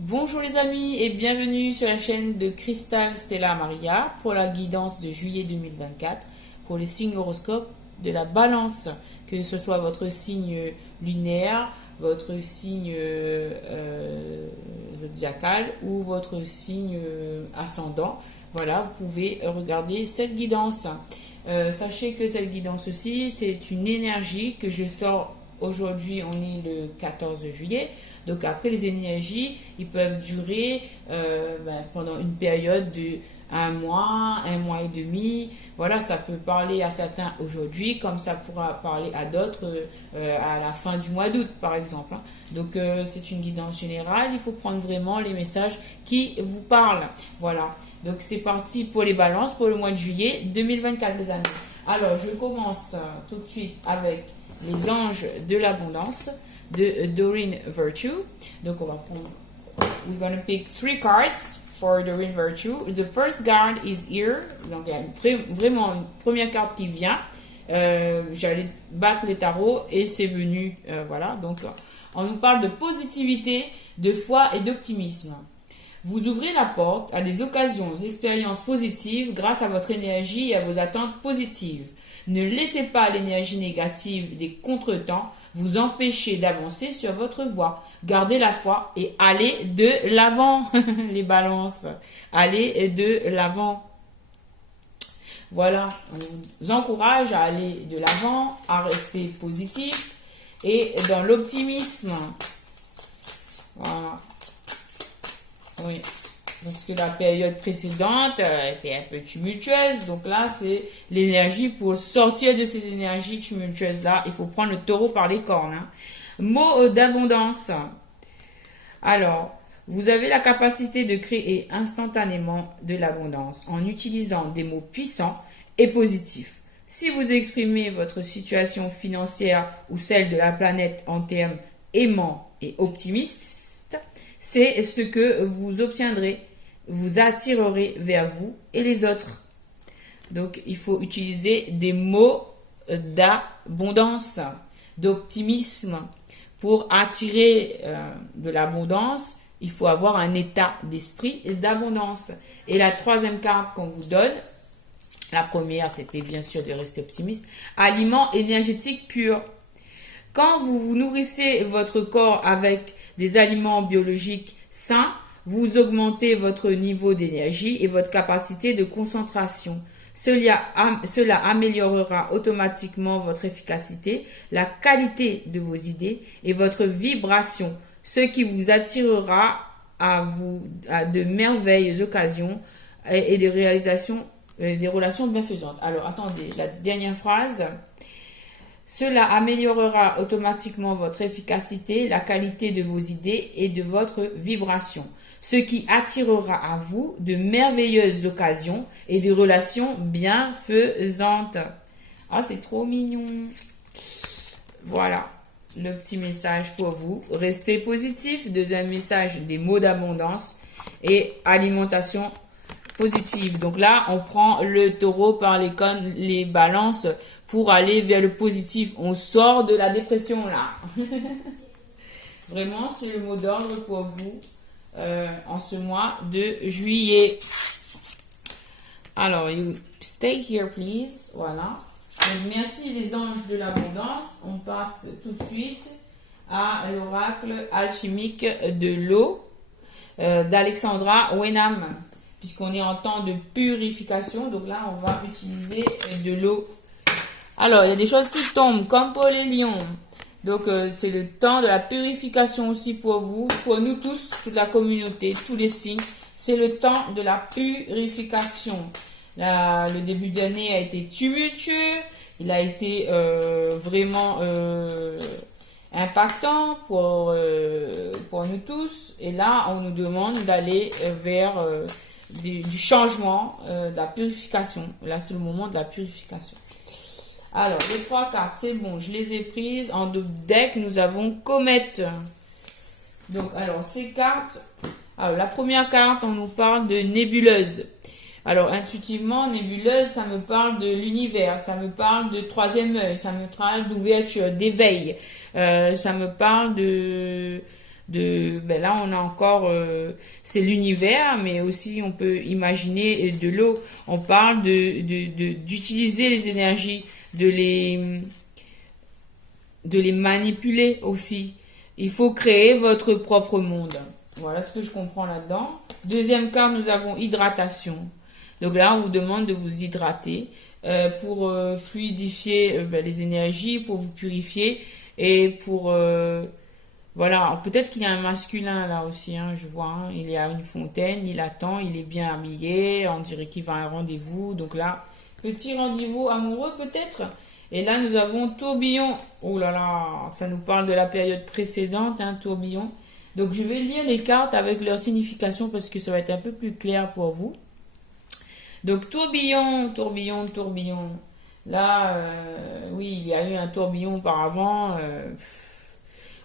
Bonjour les amis et bienvenue sur la chaîne de Cristal Stella Maria pour la guidance de juillet 2024 pour les signes horoscopes de la balance, que ce soit votre signe lunaire, votre signe zodiacal ou votre signe ascendant. Voilà, vous pouvez regarder cette guidance. Sachez que cette guidance aussi, c'est une énergie que je sors aujourd'hui. On est le 14 juillet. Donc après, les énergies, ils peuvent durer pendant une période de un mois et demi. Voilà, ça peut parler à certains aujourd'hui, comme ça pourra parler à d'autres à la fin du mois d'août, par exemple, hein. Donc c'est une guidance générale. Il faut prendre vraiment les messages qui vous parlent. Voilà. Donc c'est parti pour les balances pour le mois de juillet 2024, les amis. Alors je commence tout de suite avec les anges de l'abondance de Doreen Virtue. Donc on va prendre, we're gonna pick three cards for Doreen Virtue. The first card is here. Donc il y a vraiment une première carte qui vient. J'allais battre les tarots et c'est venu. Voilà, donc on nous parle de positivité, de foi et d'optimisme. Vous ouvrez la porte à des occasions, aux expériences positives grâce à votre énergie et à vos attentes positives. Ne laissez pas l'énergie négative des contretemps vous empêcher d'avancer sur votre voie. Gardez la foi et allez de l'avant, les balances. Allez de l'avant. Voilà, on vous encourage à aller de l'avant, à rester positif et dans l'optimisme. Voilà. Oui, parce que la période précédente était un peu tumultueuse. Donc là, c'est l'énergie. Pour sortir de ces énergies tumultueuses-là, il faut prendre le taureau par les cornes, hein. Mot d'abondance. Alors, vous avez la capacité de créer instantanément de l'abondance en utilisant des mots puissants et positifs. Si vous exprimez votre situation financière ou celle de la planète en termes aimants et optimistes, c'est ce que vous obtiendrez, vous attirerez vers vous et les autres. Donc, il faut utiliser des mots d'abondance, d'optimisme. Pour attirer de l'abondance, il faut avoir un état d'esprit d'abondance. Et la troisième carte qu'on vous donne, la première, c'était bien sûr de rester optimiste, aliment énergétique pur. Quand vous vous nourrissez votre corps avec des aliments biologiques sains, vous augmentez votre niveau d'énergie et votre capacité de concentration. Cela améliorera automatiquement votre efficacité, la qualité de vos idées et votre vibration, ce qui vous attirera à de merveilleuses occasions et des réalisations, des relations bienfaisantes. Alors, attendez, la dernière phrase. Cela améliorera automatiquement votre efficacité, la qualité de vos idées et de votre vibration, ce qui attirera à vous de merveilleuses occasions et des relations bienfaisantes. Ah, c'est trop mignon. Voilà, le petit message pour vous. Restez positif. Deuxième message, des mots d'abondance et alimentation positive. Donc là, on prend le taureau par les cônes, les balances pour aller vers le positif. On sort de la dépression là. Vraiment, c'est le mot d'ordre pour vous en ce mois de juillet. Alors, you stay here please. Voilà. Donc, merci les anges de l'abondance. On passe tout de suite à l'oracle alchimique de l'eau d'Alexandra Wenham. Puisqu'on est en temps de purification, donc là, on va utiliser de l'eau. Alors, il y a des choses qui tombent, comme pour les lions. Donc, c'est le temps de la purification aussi pour vous, pour nous tous, toute la communauté, tous les signes. C'est le temps de la purification. Là, le début d'année a été tumultueux. Il a été vraiment impactant pour nous tous. Et là, on nous demande d'aller vers du changement, de la purification. Là, c'est le moment de la purification. Alors, les trois cartes, c'est bon, je les ai prises. En double deck, nous avons comète. Donc, alors, ces cartes. Alors, la première carte, on nous parle de nébuleuse. Alors, intuitivement, nébuleuse, ça me parle de l'univers, ça me parle de troisième œil, ça me parle d'ouverture, d'éveil. Ça me parle ben là on a encore c'est l'univers, mais aussi on peut imaginer de l'eau. On parle d'utiliser les énergies, de les manipuler aussi. Il faut créer votre propre monde. Voilà ce que je comprends là-dedans. Deuxième carte, nous avons hydratation. Donc là, on vous demande de vous hydrater pour fluidifier ben, les énergies, pour vous purifier et pour... voilà, peut-être qu'il y a un masculin là aussi, hein, je vois. Hein, il y a une fontaine, il attend, il est bien habillé, on dirait qu'il va à un rendez-vous. Donc là, petit rendez-vous amoureux peut-être. Et là, nous avons tourbillon. Oh là là, ça nous parle de la période précédente, hein, tourbillon. Donc, je vais lire les cartes avec leur signification parce que ça va être un peu plus clair pour vous. Donc, tourbillon, tourbillon, tourbillon. Là, oui, il y a eu un tourbillon auparavant.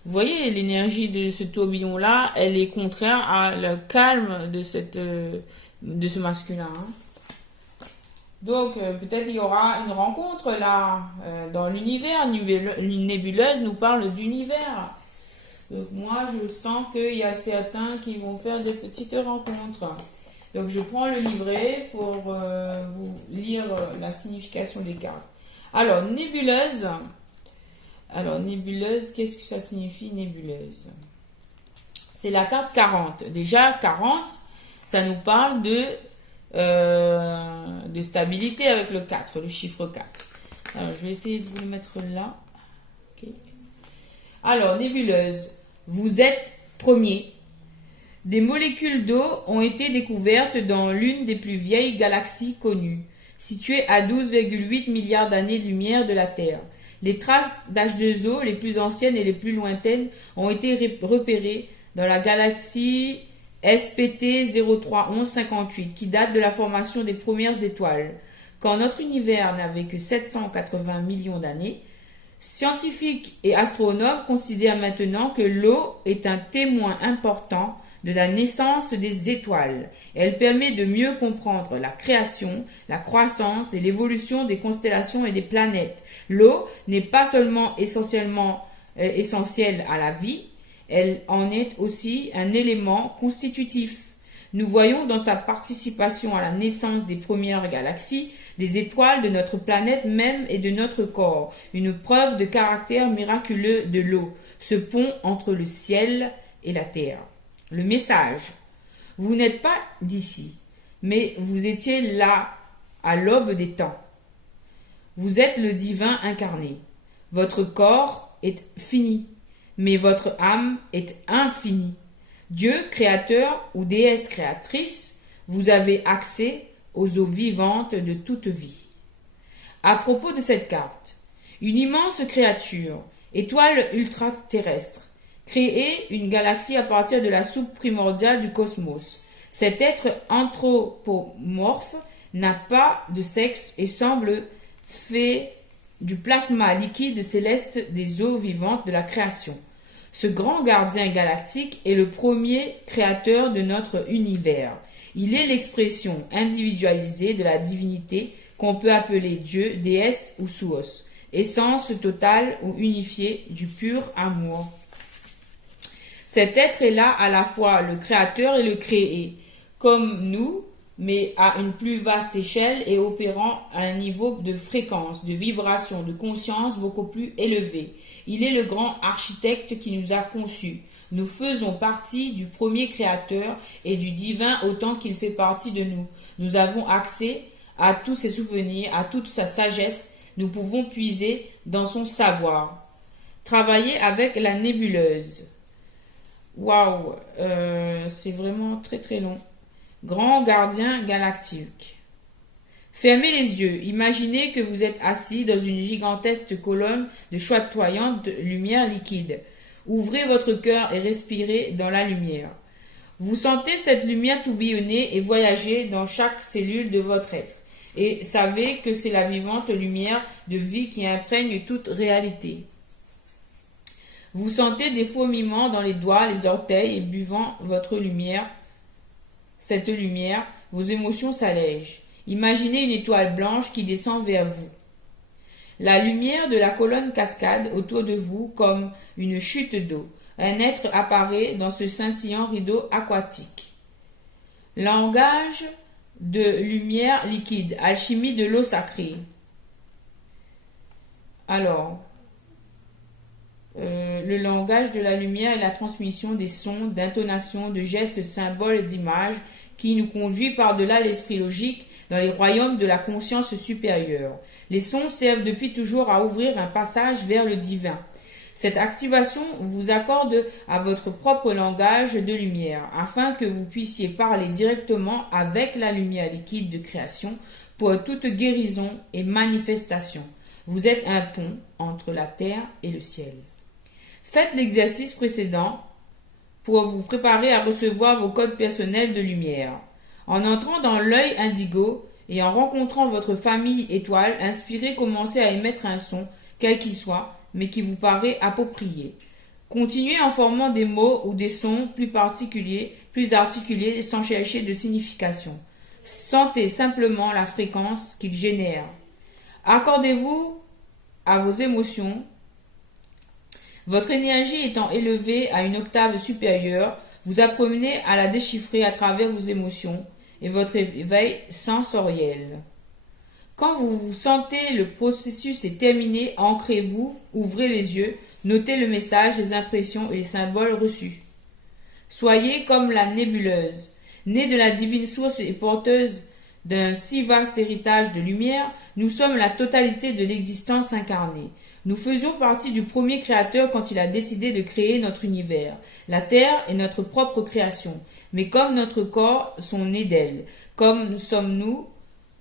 Vous voyez, l'énergie de ce tourbillon-là, elle est contraire à le calme de de ce masculin. Hein. Donc, peut-être il y aura une rencontre là, dans l'univers. Une nébuleuse nous parle d'univers. Donc, moi, je sens qu'il y a certains qui vont faire des petites rencontres. Donc, je prends le livret pour vous lire la signification des cartes. Alors, nébuleuse. Alors, nébuleuse, qu'est-ce que ça signifie, nébuleuse? C'est la carte 40. Déjà, 40, ça nous parle de stabilité avec le 4, le chiffre 4. Alors, je vais essayer de vous le mettre là. Okay. Alors, nébuleuse, vous êtes premier. Des molécules d'eau ont été découvertes dans l'une des plus vieilles galaxies connues, située à 12,8 milliards d'années-lumière de la Terre. Les traces d'H2O les plus anciennes et les plus lointaines ont été repérées dans la galaxie SPT 031158 qui date de la formation des premières étoiles. Quand notre univers n'avait que 780 millions d'années, scientifiques et astronomes considèrent maintenant que l'eau est un témoin important de la naissance des étoiles. Elle permet de mieux comprendre la création, la croissance et l'évolution des constellations et des planètes. L'eau n'est pas seulement essentielle à la vie, elle en est aussi un élément constitutif. Nous voyons dans sa participation à la naissance des premières galaxies, des étoiles de notre planète même et de notre corps, une preuve de caractère miraculeux de l'eau, ce pont entre le ciel et la terre. Le message. Vous n'êtes pas d'ici, mais vous étiez là à l'aube des temps. Vous êtes le divin incarné. Votre corps est fini, mais votre âme est infinie. Dieu, créateur ou déesse créatrice, vous avez accès aux eaux vivantes de toute vie. À propos de cette carte, une immense créature, étoile ultra-terrestre, créer une galaxie à partir de la soupe primordiale du cosmos. Cet être anthropomorphe n'a pas de sexe et semble fait du plasma liquide céleste des eaux vivantes de la création. Ce grand gardien galactique est le premier créateur de notre univers. Il est l'expression individualisée de la divinité qu'on peut appeler Dieu, déesse ou Suos, essence totale ou unifiée du pur amour. Cet être est là à la fois le créateur et le créé, comme nous, mais à une plus vaste échelle et opérant à un niveau de fréquence, de vibration, de conscience beaucoup plus élevé. Il est le grand architecte qui nous a conçus. Nous faisons partie du premier créateur et du divin autant qu'il fait partie de nous. Nous avons accès à tous ses souvenirs, à toute sa sagesse. Nous pouvons puiser dans son savoir. Travailler avec la nébuleuse. Waouh, c'est vraiment très très long. Grand gardien galactique. Fermez les yeux. Imaginez que vous êtes assis dans une gigantesque colonne de chatoyante lumière liquide. Ouvrez votre cœur et respirez dans la lumière. Vous sentez cette lumière tourbillonner et voyager dans chaque cellule de votre être. Et savez que c'est la vivante lumière de vie qui imprègne toute réalité. Vous sentez des fourmillements dans les doigts, les orteils et buvant votre lumière. Cette lumière, vos émotions s'allègent. Imaginez une étoile blanche qui descend vers vous. La lumière de la colonne cascade autour de vous comme une chute d'eau. un être apparaît dans ce scintillant rideau aquatique. Langage de lumière liquide, alchimie de l'eau sacrée. Alors, le langage de la lumière est la transmission des sons, d'intonations, de gestes, de symboles et d'images qui nous conduit par-delà l'esprit logique dans les royaumes de la conscience supérieure. Les sons servent depuis toujours à ouvrir un passage vers le divin. Cette activation vous accorde à votre propre langage de lumière, afin que vous puissiez parler directement avec la lumière liquide de création pour toute guérison et manifestation. Vous êtes un pont entre la terre et le ciel. Faites l'exercice précédent pour vous préparer à recevoir vos codes personnels de lumière. En entrant dans l'œil indigo et en rencontrant votre famille étoile, inspirez, commencez à émettre un son, quel qu'il soit, mais qui vous paraît approprié. Continuez en formant des mots ou des sons plus particuliers, plus articulés, sans chercher de signification. Sentez simplement la fréquence qu'ils génèrent. Accordez-vous à vos émotions. Votre énergie étant élevée à une octave supérieure, vous apprenez à la déchiffrer à travers vos émotions et votre éveil sensoriel. Quand vous sentez le processus est terminé, ancrez-vous, ouvrez les yeux, notez le message, les impressions et les symboles reçus. Soyez comme la nébuleuse, née de la divine source et porteuse d'un si vaste héritage de lumière, nous sommes la totalité de l'existence incarnée. Nous faisions partie du premier créateur quand il a décidé de créer notre univers. La Terre est notre propre création, mais comme notre corps sont nés d'elle, comme nous sommes nous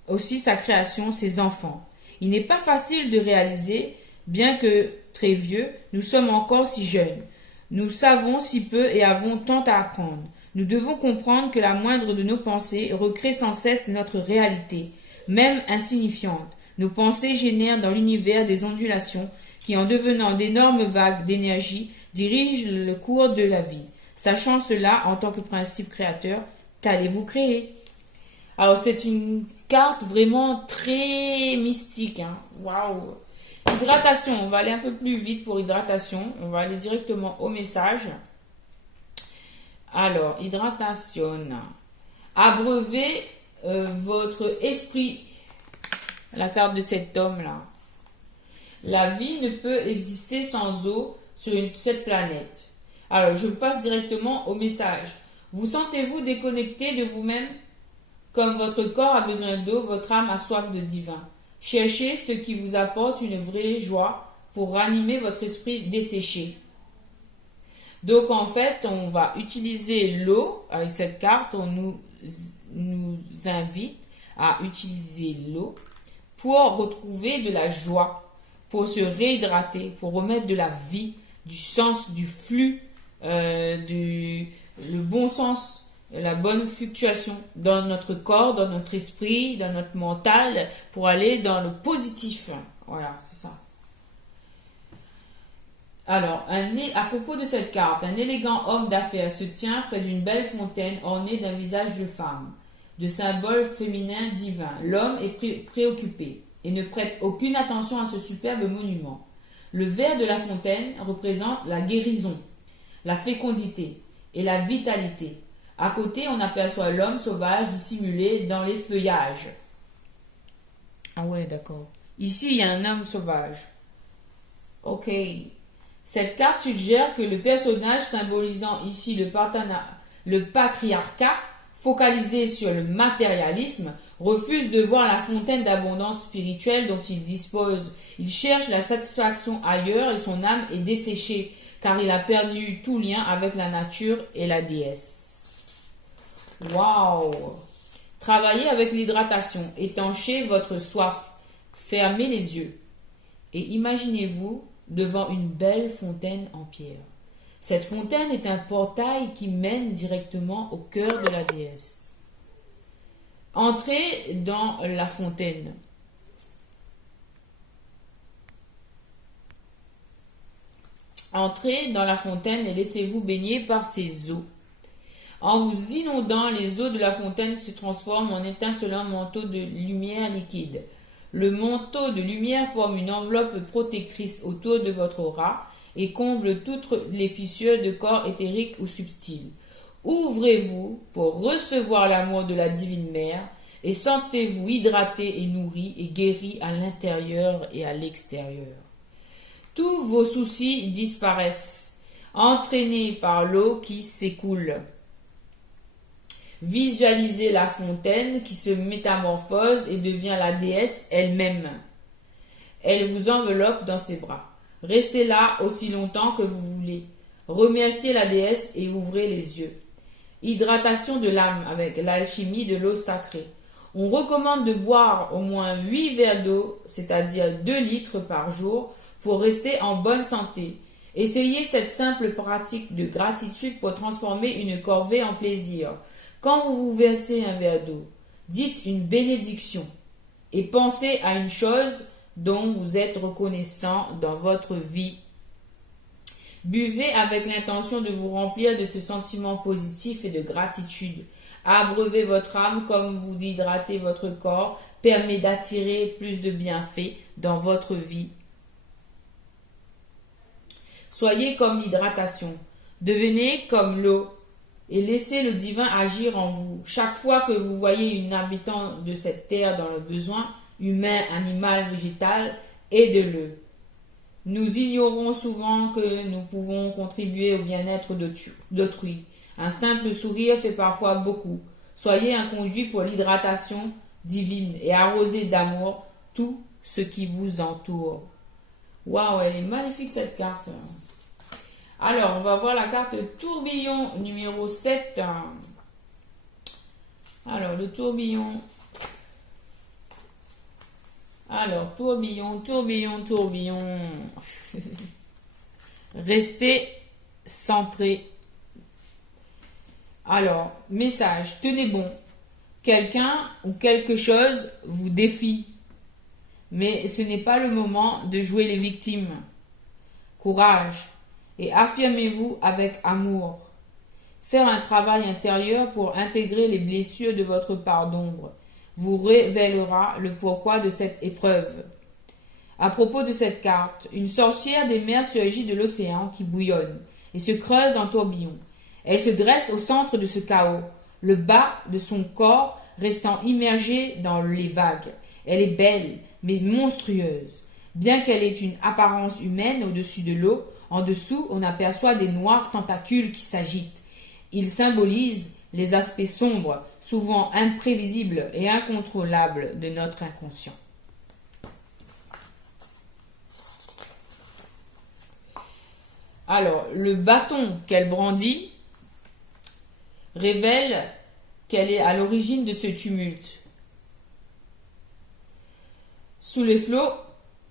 aussi sa création, ses enfants. Il n'est pas facile de réaliser, bien que très vieux, nous sommes encore si jeunes. Nous savons si peu et avons tant à apprendre. Nous devons comprendre que la moindre de nos pensées recrée sans cesse notre réalité, même insignifiante. Nos pensées génèrent dans l'univers des ondulations qui, en devenant d'énormes vagues d'énergie, dirigent le cours de la vie. Sachant cela en tant que principe créateur, qu'allez-vous créer? Alors, c'est une carte vraiment très mystique. Hein. Waouh! Hydratation, on va aller un peu plus vite pour hydratation. On va aller directement au message. Alors, hydratation. Abreuvez votre esprit. La carte de cet homme-là. La vie ne peut exister sans eau sur cette planète. Alors, je passe directement au message. Vous sentez-vous déconnecté de vous-même? Comme votre corps a besoin d'eau, votre âme a soif de divin. Cherchez ce qui vous apporte une vraie joie pour ranimer votre esprit desséché. Donc, en fait, on va utiliser l'eau. Avec cette carte, on nous invite à utiliser l'eau pour retrouver de la joie, pour se réhydrater, pour remettre de la vie, du sens, du flux, le bon sens, la bonne fluctuation dans notre corps, dans notre esprit, dans notre mental, pour aller dans le positif. Voilà, c'est ça. Alors, à propos de cette carte, un élégant homme d'affaires se tient près d'une belle fontaine ornée d'un visage de femme, de symboles féminins divins. L'homme est préoccupé et ne prête aucune attention à ce superbe monument. Le verre de la fontaine représente la guérison, la fécondité et la vitalité. À côté, on aperçoit l'homme sauvage dissimulé dans les feuillages. Ah ouais, d'accord. Ici, il y a un homme sauvage. Ok. Cette carte suggère que le personnage symbolisant ici le patriarcat, focalisé sur le matérialisme, refuse de voir la fontaine d'abondance spirituelle dont il dispose. Il cherche la satisfaction ailleurs et son âme est desséchée car il a perdu tout lien avec la nature et la déesse. Waouh! Travaillez avec l'hydratation, étanchez votre soif, fermez les yeux et imaginez-vous devant une belle fontaine en pierre. Cette fontaine est un portail qui mène directement au cœur de la déesse. Entrez dans la fontaine. Entrez dans la fontaine et laissez-vous baigner par ses eaux. En vous inondant, les eaux de la fontaine se transforment en étincelant manteau de lumière liquide. Le manteau de lumière forme une enveloppe protectrice autour de votre aura et comble toutes les fissures de corps éthériques ou subtils. Ouvrez-vous pour recevoir l'amour de la Divine Mère et sentez-vous hydraté et nourri et guéri à l'intérieur et à l'extérieur. Tous vos soucis disparaissent, entraînés par l'eau qui s'écoule. Visualisez la fontaine qui se métamorphose et devient la déesse elle-même. Elle vous enveloppe dans ses bras. Restez là aussi longtemps que vous voulez. Remerciez la déesse et ouvrez les yeux. Hydratation de l'âme avec l'alchimie de l'eau sacrée. On recommande de boire au moins 8 verres d'eau, c'est-à-dire 2 litres par jour, pour rester en bonne santé. Essayez cette simple pratique de gratitude pour transformer une corvée en plaisir. Quand vous vous versez un verre d'eau, dites une bénédiction et pensez à une chose dont vous êtes reconnaissant dans votre vie. Buvez avec l'intention de vous remplir de ce sentiment positif et de gratitude. Abreuvez votre âme comme vous hydratez votre corps permet d'attirer plus de bienfaits dans votre vie. Soyez comme l'hydratation. Devenez comme l'eau et laissez le divin agir en vous. Chaque fois que vous voyez une habitant de cette terre dans le besoin, humain, animal, végétal, aidez-le. Nous ignorons souvent que nous pouvons contribuer au bien-être d'autrui. Un simple sourire fait parfois beaucoup. Soyez un conduit pour l'hydratation divine et arrosez d'amour tout ce qui vous entoure. Waouh, elle est magnifique cette carte. Alors, on va voir la carte tourbillon numéro 7. Alors, le tourbillon. Alors, tourbillon, tourbillon, tourbillon. Restez centré. Alors, message, tenez bon. Quelqu'un ou quelque chose vous défie. Mais ce n'est pas le moment de jouer les victimes. Courage et affirmez-vous avec amour. Faire un travail intérieur pour intégrer les blessures de votre part d'ombre vous révélera le pourquoi de cette épreuve. À propos de cette carte, une sorcière des mers surgit de l'océan qui bouillonne et se creuse en tourbillon. Elle se dresse au centre de ce chaos, le bas de son corps restant immergé dans les vagues. Elle est belle, mais monstrueuse. Bien qu'elle ait une apparence humaine au-dessus de l'eau, en dessous on aperçoit des noirs tentacules qui s'agitent. Ils symbolisent les aspects sombres, souvent imprévisibles et incontrôlables de notre inconscient. Alors, le bâton qu'elle brandit révèle qu'elle est à l'origine de ce tumulte. Sous les flots,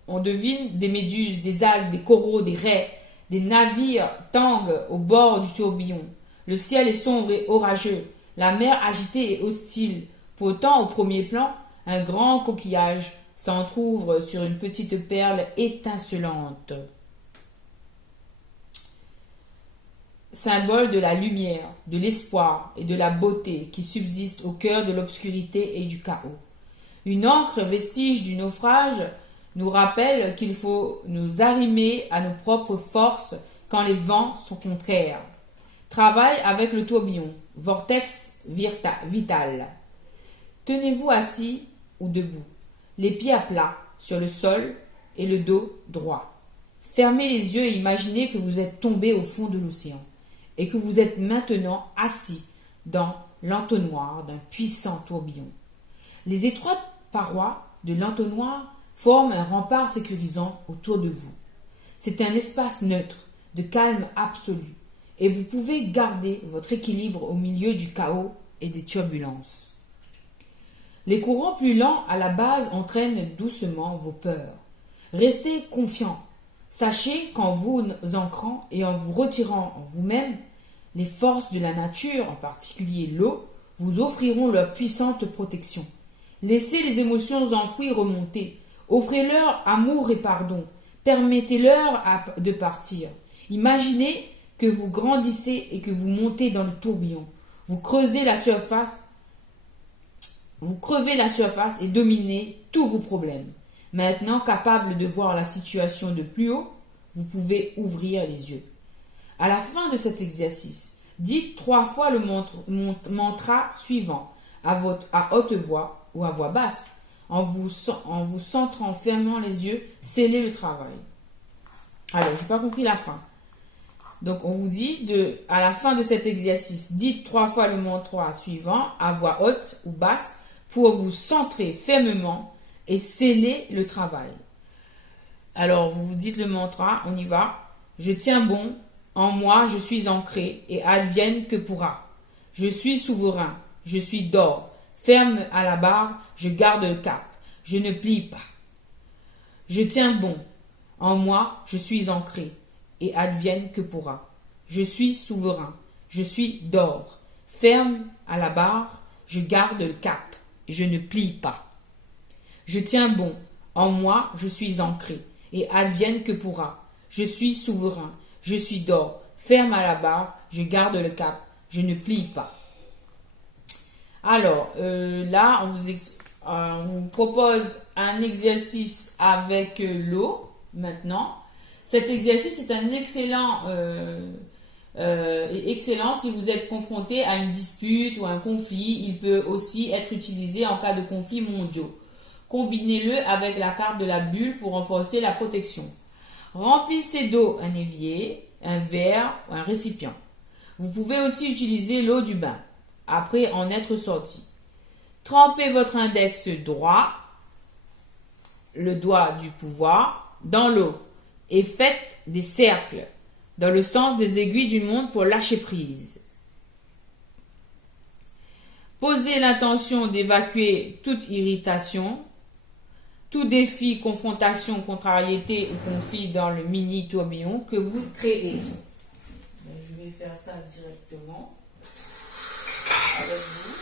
on devine des méduses, des algues, des coraux, des raies, des navires tanguent au bord du tourbillon. Le ciel est sombre et orageux, la mer agitée et hostile. Pourtant, au premier plan, un grand coquillage s'entr'ouvre sur une petite perle étincelante. Symbole de la lumière, de l'espoir et de la beauté qui subsistent au cœur de l'obscurité et du chaos. Une ancre vestige du naufrage nous rappelle qu'il faut nous arrimer à nos propres forces quand les vents sont contraires. Travail avec le tourbillon, vortex vital. Tenez-vous assis ou debout, les pieds à plat sur le sol et le dos droit. Fermez les yeux et imaginez que vous êtes tombé au fond de l'océan et que vous êtes maintenant assis dans l'entonnoir d'un puissant tourbillon. Les étroites parois de l'entonnoir forment un rempart sécurisant autour de vous. C'est un espace neutre, de calme absolu, et vous pouvez garder votre équilibre au milieu du chaos et des turbulences. Les courants plus lents à la base entraînent doucement vos peurs. Restez confiant. Sachez qu'en vous ancrant et en vous retirant en vous-même, les forces de la nature, en particulier l'eau, vous offriront leur puissante protection. Laissez les émotions enfouies remonter. Offrez-leur amour et pardon. Permettez-leur de partir. Imaginez que vous grandissez et que vous montez dans le tourbillon. Vous crevez la surface et dominez tous vos problèmes. Maintenant capable de voir la situation de plus haut, vous pouvez ouvrir les yeux. À la fin de cet exercice, dites 3 fois le mantra suivant à haute voix ou à voix basse. En vous centrant fermement les yeux, scellez le travail. Alors, je n'ai pas compris la fin. Donc, on vous dit, à la fin de cet exercice, dites 3 fois le mantra suivant à voix haute ou basse pour vous centrer fermement et sceller le travail. Alors, vous vous dites le mantra, on y va. Je tiens bon, en moi je suis ancré et advienne que pourra. Je suis souverain, je suis d'or, ferme à la barre, je garde le cap, je ne plie pas. Je tiens bon, en moi je suis ancré et advienne que pourra. Je suis souverain, je suis d'or, ferme à la barre, je garde le cap, je ne plie pas. Je tiens bon, en moi je suis ancré et advienne que pourra. Je suis souverain, je suis d'or, ferme à la barre, je garde le cap, je ne plie pas. Alors, là, on vous propose un exercice avec l'eau, maintenant. Cet exercice est un excellent si vous êtes confronté à une dispute ou un conflit. Il peut aussi être utilisé en cas de conflits mondiaux. Combinez-le avec la carte de la bulle pour renforcer la protection. Remplissez d'eau un évier, un verre ou un récipient. Vous pouvez aussi utiliser l'eau du bain, après en être sorti. Trempez votre index droit, le doigt du pouvoir, dans l'eau et faites des cercles dans le sens des aiguilles d'une montre pour lâcher prise. Posez l'intention d'évacuer toute irritation, tout défi, confrontation, contrariété ou conflit dans le mini tourbillon que vous créez. Je vais faire ça directement avec vous.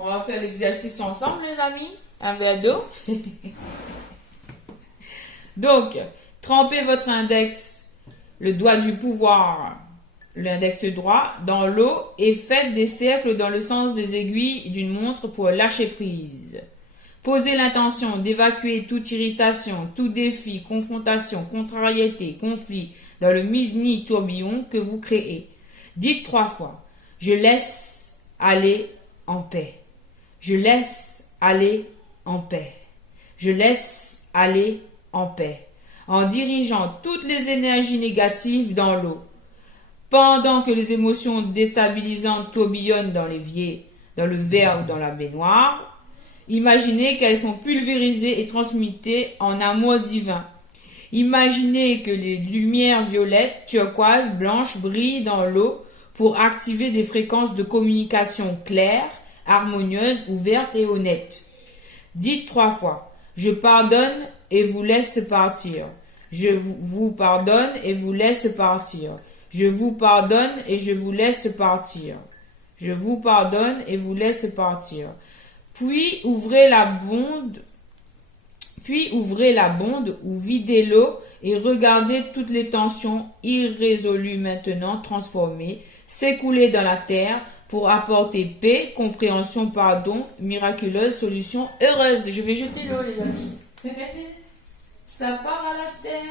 On va faire l'exercice ensemble, les amis. Un verre d'eau. Donc, trempez votre index, le doigt du pouvoir, l'index droit, dans l'eau et faites des cercles dans le sens des aiguilles d'une montre pour lâcher prise. Posez l'intention d'évacuer toute irritation, tout défi, confrontation, contrariété, conflit dans le mini tourbillon que vous créez. Dites 3 fois. Je laisse aller en paix. Je laisse aller en paix. Je laisse aller en paix. En dirigeant toutes les énergies négatives dans l'eau. Pendant que les émotions déstabilisantes tourbillonnent dans l'évier, dans le verre ou dans la baignoire, imaginez qu'elles sont pulvérisées et transmutées en amour divin. Imaginez que les lumières violettes, turquoises, blanches brillent dans l'eau pour activer des fréquences de communication claires, harmonieuses, ouvertes et honnêtes. Dites 3 fois. Je pardonne et vous laisse partir. Je vous pardonne et vous laisse partir. Je vous pardonne et je vous laisse partir. Je vous pardonne et vous laisse partir. Puis ouvrez la bonde ou videz l'eau et regardez toutes les tensions irrésolues maintenant transformées, s'écouler dans la terre pour apporter paix, compréhension, pardon, miraculeuse, solution heureuse. Je vais jeter l'eau, les amis. Ça part à la terre.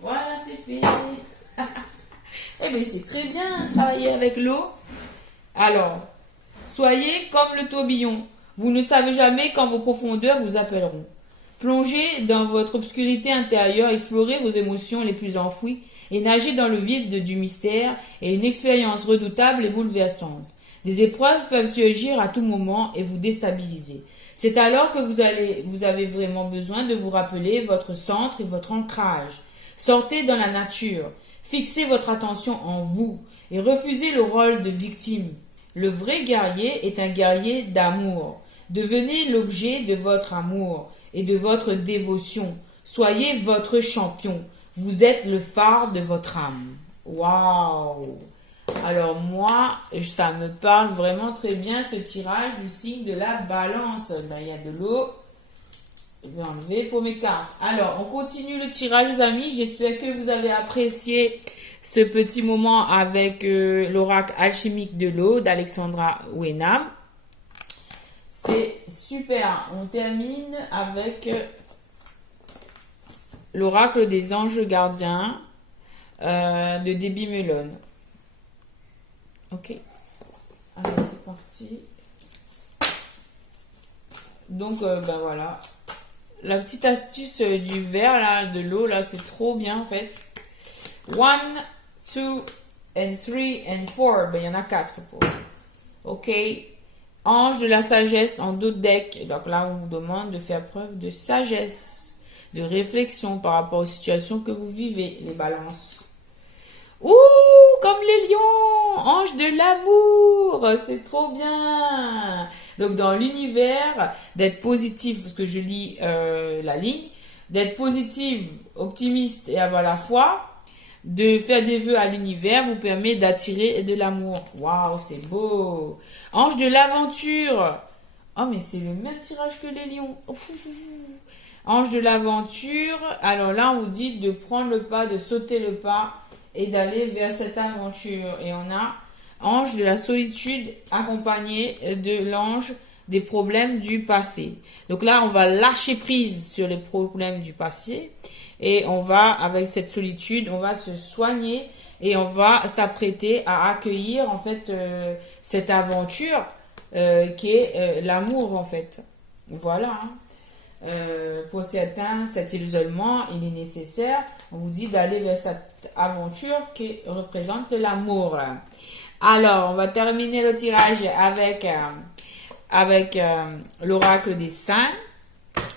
Voilà, c'est fait. Eh bien, c'est très bien travailler avec l'eau. Alors, soyez comme le tourbillon. Vous ne savez jamais quand vos profondeurs vous appelleront. Plongez dans votre obscurité intérieure, explorez vos émotions les plus enfouies et nagez dans le vide du mystère et une expérience redoutable et bouleversante. Des épreuves peuvent surgir à tout moment et vous déstabiliser. C'est alors que vous avez vraiment besoin de vous rappeler votre centre et votre ancrage. Sortez dans la nature, fixez votre attention en vous et refusez le rôle de victime. Le vrai guerrier est un guerrier d'amour. Devenez l'objet de votre amour et de votre dévotion. Soyez votre champion. Vous êtes le phare de votre âme. Waouh! Alors moi, ça me parle vraiment très bien ce tirage du signe de la balance. Là, il y a de l'eau. Je vais enlever pour mes cartes. Alors, on continue le tirage, les amis. J'espère que vous avez apprécié ce petit moment avec l'oracle alchimique de l'eau d'Alexandra Wenham. C'est super. On termine avec l'oracle des anges gardiens de Debbie Mellon. Ok. Allez, c'est parti. Donc, ben voilà. La petite astuce du verre, là, de l'eau, là, c'est trop bien, en fait. 1, 2, and 3, and 4. Ben, il y en a 4 pour. Ok. Ange de la sagesse en dos de deck. Donc là, on vous demande de faire preuve de sagesse, de réflexion par rapport aux situations que vous vivez, les balances. Ouh, comme les lions, ange de l'amour, c'est trop bien. Donc dans l'univers, d'être positif, parce que je lis la ligne, d'être positive, optimiste et avoir la foi, de faire des vœux à l'univers vous permet d'attirer de l'amour. Waouh, c'est beau. Ange de l'aventure. Oh, mais c'est le même tirage que les lions. Ange de l'aventure. Alors là, on vous dit de prendre le pas, de sauter le pas et d'aller vers cette aventure. Et on a ange de la solitude accompagné de l'ange des problèmes du passé. Donc là, on va lâcher prise sur les problèmes du passé et on va, avec cette solitude, on va se soigner et on va s'apprêter à accueillir en fait cette aventure qui est l'amour en fait. Voilà. Pour certains, cet isolement, il est nécessaire. On vous dit d'aller vers cette aventure qui représente l'amour. Alors, on va terminer le tirage avec l'oracle des saints.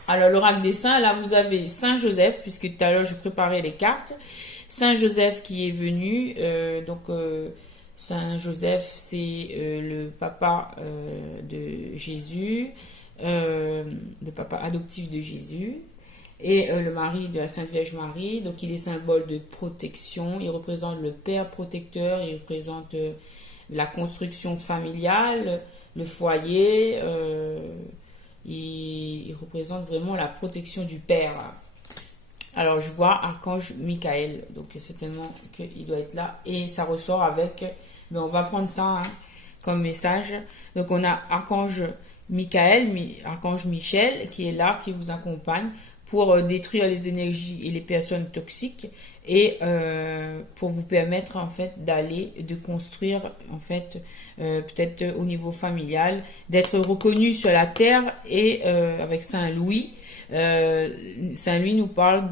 Alors, l'oracle des saints, là, vous avez Saint Joseph, puisque tout à l'heure, je préparais les cartes. Saint Joseph qui est venu. Saint Joseph, c'est le papa de Jésus. Le papa adoptif de Jésus et le mari de la Sainte Vierge Marie. Donc il est symbole de protection, il représente le père protecteur, il représente la construction familiale, le foyer, il représente vraiment la protection du père. Alors je vois Archange Michael, donc certainement qu'il doit être là et ça ressort avec, mais on va prendre ça comme message. Donc on a Archange Michael, Archange Michel, qui est là, qui vous accompagne pour détruire les énergies et les personnes toxiques et pour vous permettre en fait d'aller, de construire en fait peut-être au niveau familial, d'être reconnu sur la terre et avec Saint Louis. Saint Louis nous parle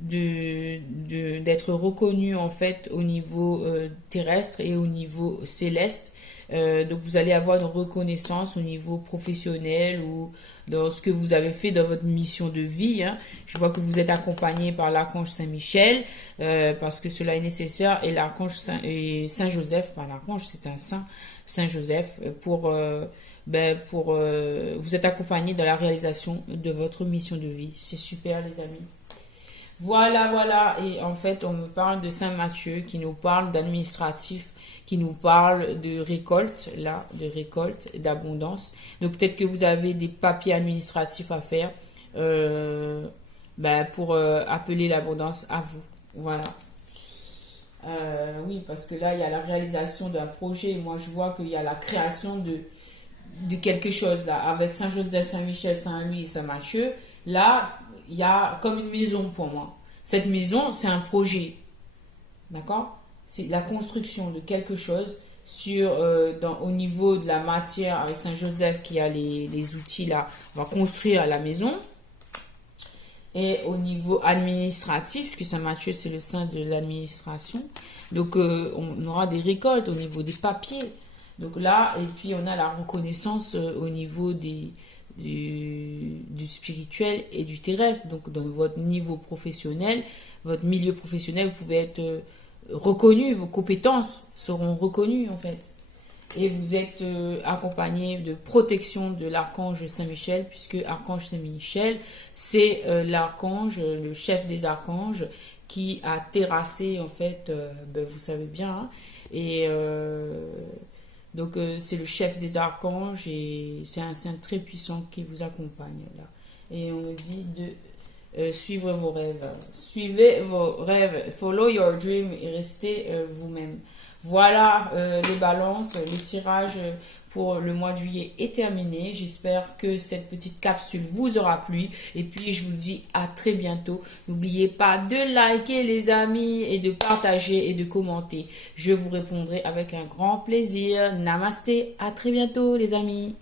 d'être reconnu en fait au niveau terrestre et au niveau céleste. Donc vous allez avoir une reconnaissance au niveau professionnel ou dans ce que vous avez fait dans votre mission de vie. Je vois que vous êtes accompagné par l'archange Saint-Michel parce que cela est nécessaire et l'archange Saint-Joseph, pas l'archange, c'est un saint, Saint-Joseph pour vous êtes accompagné dans la réalisation de votre mission de vie. C'est super les amis. Voilà. Et en fait, on me parle de Saint Matthieu qui nous parle d'administratif, qui nous parle de récolte, là, de récolte, d'abondance. Donc peut-être que vous avez des papiers administratifs à faire pour appeler l'abondance à vous. Voilà. Oui, parce que là, il y a la réalisation d'un projet. Moi, je vois qu'il y a la création de quelque chose, là, avec Saint-Joseph, Saint-Michel, Saint-Louis et Saint-Matthieu. Là, il y a comme une maison pour moi. Cette maison, c'est un projet. D'accord? C'est la construction de quelque chose au niveau de la matière avec Saint-Joseph qui a les outils là. On va construire la maison. Et au niveau administratif, puisque Saint-Matthieu, c'est le saint de l'administration. Donc, on aura des récoltes au niveau des papiers. Donc là, et puis on a la reconnaissance au niveau du spirituel et du terrestre. Donc dans votre niveau professionnel, votre milieu professionnel, vous pouvez être reconnu, vos compétences seront reconnues en fait. Et vous êtes accompagné de protection de l'archange Saint-Michel, puisque archange Saint-Michel, c'est l'archange, le chef des archanges, qui a terrassé en fait, vous savez bien, et donc c'est le chef des archanges et c'est un saint très puissant qui vous accompagne là. Et on me dit de suivre vos rêves. Suivez vos rêves, follow your dream et restez vous-même. Voilà, les balances, le tirage pour le mois de juillet est terminé. J'espère que cette petite capsule vous aura plu. Et puis, je vous dis à très bientôt. N'oubliez pas de liker les amis et de partager et de commenter. Je vous répondrai avec un grand plaisir. Namasté, à très bientôt les amis.